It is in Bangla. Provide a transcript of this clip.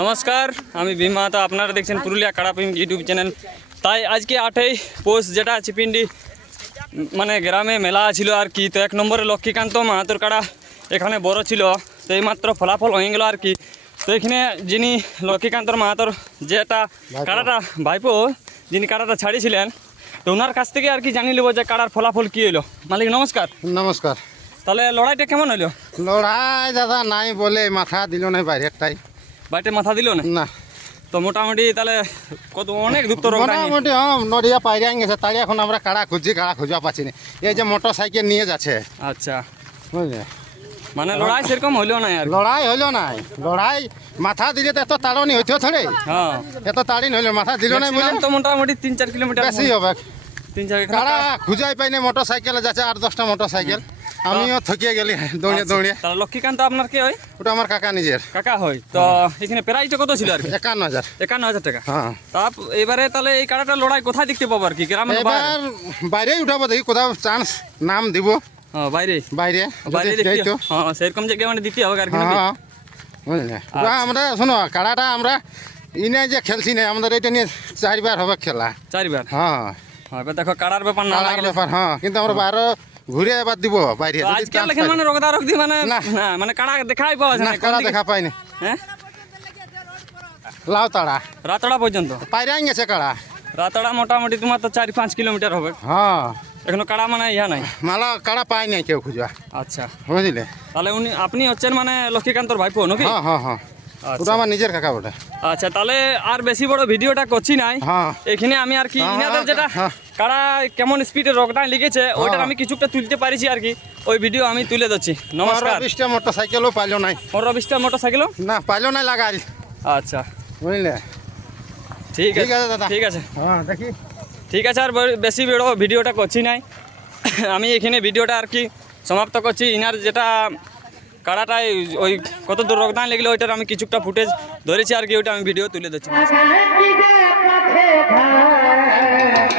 নমস্কার, আমি ভীম মাহাতো। আপনারা দেখছেন পুরুলিয়া কাড়াপ্রেম ইউটিউব চ্যানেল। তাই আজকে 8ই পৌষ, যেটা চিপিন্ডি মানে গ্রামে মেলা ছিল আর কি। তো 1 নম্বরে লক্ষ্মীকান্ত মাহাতোর কাড়া এখানে বড় ছিল, তো এইমাত্র ফলাফল হয়ে গেল আর কি। তো এখানে যিনি লক্ষ্মীকান্তর মাহাতোর যেটা কাড়াটা ভাইপো, যিনি কাড়াটা ছাড়িয়েছিলেন, তো ওনার কাছ থেকে আর কি জানিয়ে নেব যে কাড়ার ফলাফল কী হলো। মালিক নমস্কার। নমস্কার। তাহলে লড়াইটা কেমন হলো? লড়াই দাদা নাই বলে মাথা দিল না বাইরেরটাই। বাইটে মাথা দিল না? না, তো মোটামুটি তাহলে কত অনেক দূর তো মোটামুটি নড়িয়া পাইরে গেছে, তাই এখন আমরা কাড়া খুঁজছি, কাড়া খুঁজা পাচ্ছি না। এই যে মোটর সাইকেল নিয়ে যাচ্ছে, আচ্ছা, বুঝলে, মানে লড়াই সেরকম হইলো না আর কি। লড়াই হইল নাই। লড়াই মাথা দিলে তো এত তাড়নি হইতো থোড়ে, হ্যাঁ, এত তাড়ি হইল, মাথা দিল নাই বলে ম্যাক্সিমাম তো মোটামুটি 3-4 কিলোমিটার বেশি হবে। 3-4 কাড়া খুঁজাই পাই না, মোটর সাইকেলে যাচ্ছে 8-10টা মোটর সাইকেল। আমিও থকিয়ে গেলি দৌড়িয়ে দৌড়িয়ে। তাহলে লক্ষ্মীকান্ত আপনার কে হয়? ওটা আমার কাকা নিজের। কাকা হয়। তো এখানে প্রাইসটা কত ছিল আর কি? 51,000। 51,000 টাকা। হ্যাঁ, তা এবারে তাহলে এই কাড়াটা লড়াই কোথায় দেখতে পাবো আর কি? গ্রামের এবার বাইরেই উঠাবো, দেখি কোথাও চান্স নাম দিব বাইরে বাইরে, বাইরে যদি দেখতে যাই তো। হ্যাঁ, সেরকম জায়গায় মানে দিতে হবে আর কি। হ্যাঁ, বুঝলে, ওটা আমরা শোনো, কাড়াটা আমরা ইনে যে খেলছি না, আমাদের এটা নিয়ে 4বার হবে খেলা। 4বার? হ্যাঁ, হ্যাঁ, এবার দেখো কাড়ার ব্যাপার না কাড়ার লাগলে ব্যাপার। হ্যাঁ, কিন্তু আমরা বাইরে ঘুরে এবার দিব বাইরে। তো যদি আজকাল chance লেখেন পাই। মানে রোগদারক দি মানে না। না, মানে কাড়া দেখাই পাওয়া যায় না, না। কাড়া দেখা পাইনি। হ্যাঁ, লাউ তাড়া রাতড়া পর্যন্ত। পাইরে গেছে কাড়া। রাতড়া মোটামুটি তোমার তো 4-5 কিলোমিটার হবে। হ্যাঁ, এখনো কাড়া মানে ইয়া নাই। মালা কাড়া পাই নাই কেউ খুঁজবা, আচ্ছা, বুঝলে। তাহলে আপনি হচ্ছেন মানে লক্ষ্মীকান্তর ভাইপো নাকি? হ্যাঁ হ্যাঁ হ্যাঁ, আচ্ছা। ওটা আমার নিজের কাকা ওটা। আচ্ছা, তাহলে আর বেশি বড় ভিডিওটা করছি নাই। হ্যাঁ, এখানে আমি আর কি হ্যাঁ, ইনাদের যেটা হ্যাঁ। কারা কেমন স্পিডে রকটাই লিখেছে ওইটার আমি কিছুটা তুলতে পারিছি আর কি। ওই ভিডিও আমি তুলে দিচ্ছি। নমস্কার। 20টা মোটর সাইকেলও পাইলো নাই। 15-20টা মোটর সাইকেলও? না, পাইলো নাই লাগাই, আচ্ছা, বুঝলে। ঠিক ঠিক আছে আছে দাদা। ঠিক আছে হ্যাঁ, দেখি। ঠিক আছে। আর বেশি বড় ভিডিওটা করছি নাই। আমি এখানে ভিডিওটা আর কি সমাপ্ত করছি। ইনার যেটা কাড়াটায় ওই কত দূর রকদান লেগেলো ওইটার আমি কিছুটা ফুটেজ ধরেছি আর কি, ওইটা আমি ভিডিও তুলে দিচ্ছি।